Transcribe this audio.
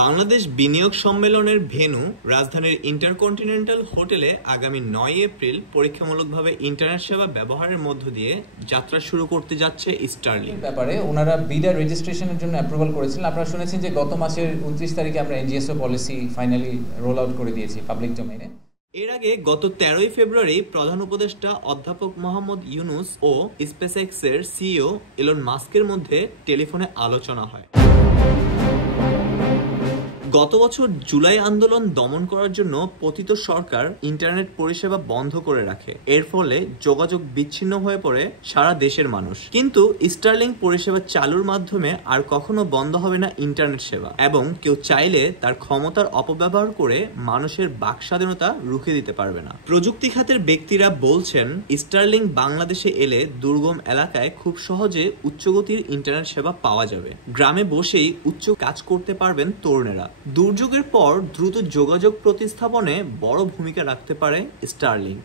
বাংলাদেশ বিনিয়োগ সম্মেলনের ভেন্যু রাজধানীর ইন্টারকন্টিনেন্টাল হোটেলে আগামী ৯ এপ্রিল পরীক্ষামূলকভাবে ইন্টারনেট সেবা ব্যবহারের মধ্য দিয়ে যাত্রা শুরু করতে যাচ্ছে স্টারলিংক। ব্যাপারে ওনারা বিডার রেজিস্ট্রেশনের জন্য অ্যাপ্রুভাল করেছিলেন। আপনারা শুনেছেন যে গত মাসের ২৯ তারিখে আমরা এনজিএসও পলিসি ফাইনালি রোল আউট করে দিয়েছি পাবলিক ডোমেইনে। এর আগে গত ১৩ ফেব্রুয়ারি প্রধান উপদেষ্টা অধ্যাপক মোহাম্মদ ইউনুস ও স্পেসএক্সের সিইও এলন মাস্কের মধ্যে টেলিফোনে আলোচনা হয়। গত বছর জুলাই আন্দোলন দমন করার জন্য পতিত সরকার ইন্টারনেট পরিষেবা বন্ধ করে রাখে। এর ফলে যোগাযোগ বিচ্ছিন্ন হয়ে পড়ে সারা দেশের মানুষ। কিন্তু স্টারলিংক পরিষেবা চালুর মাধ্যমে আর কখনো বন্ধ হবে না ইন্টারনেট সেবা, এবং কেউ চাইলে তার ক্ষমতার অপব্যবহার করে মানুষের বাক স্বাধীনতা রুখে দিতে পারবে না। প্রযুক্তি খাতের ব্যক্তিরা বলছেন, স্টারলিংক বাংলাদেশে এলে দুর্গম এলাকায় খুব সহজে উচ্চগতির ইন্টারনেট সেবা পাওয়া যাবে। গ্রামে বসেই উচ্চ কাজ করতে পারবেন তরুণেরা। দুর্যোগের পর দ্রুত যোগাযোগ প্রতিস্থাপনে বড় ভূমিকা রাখতে পারে স্টারলিংক।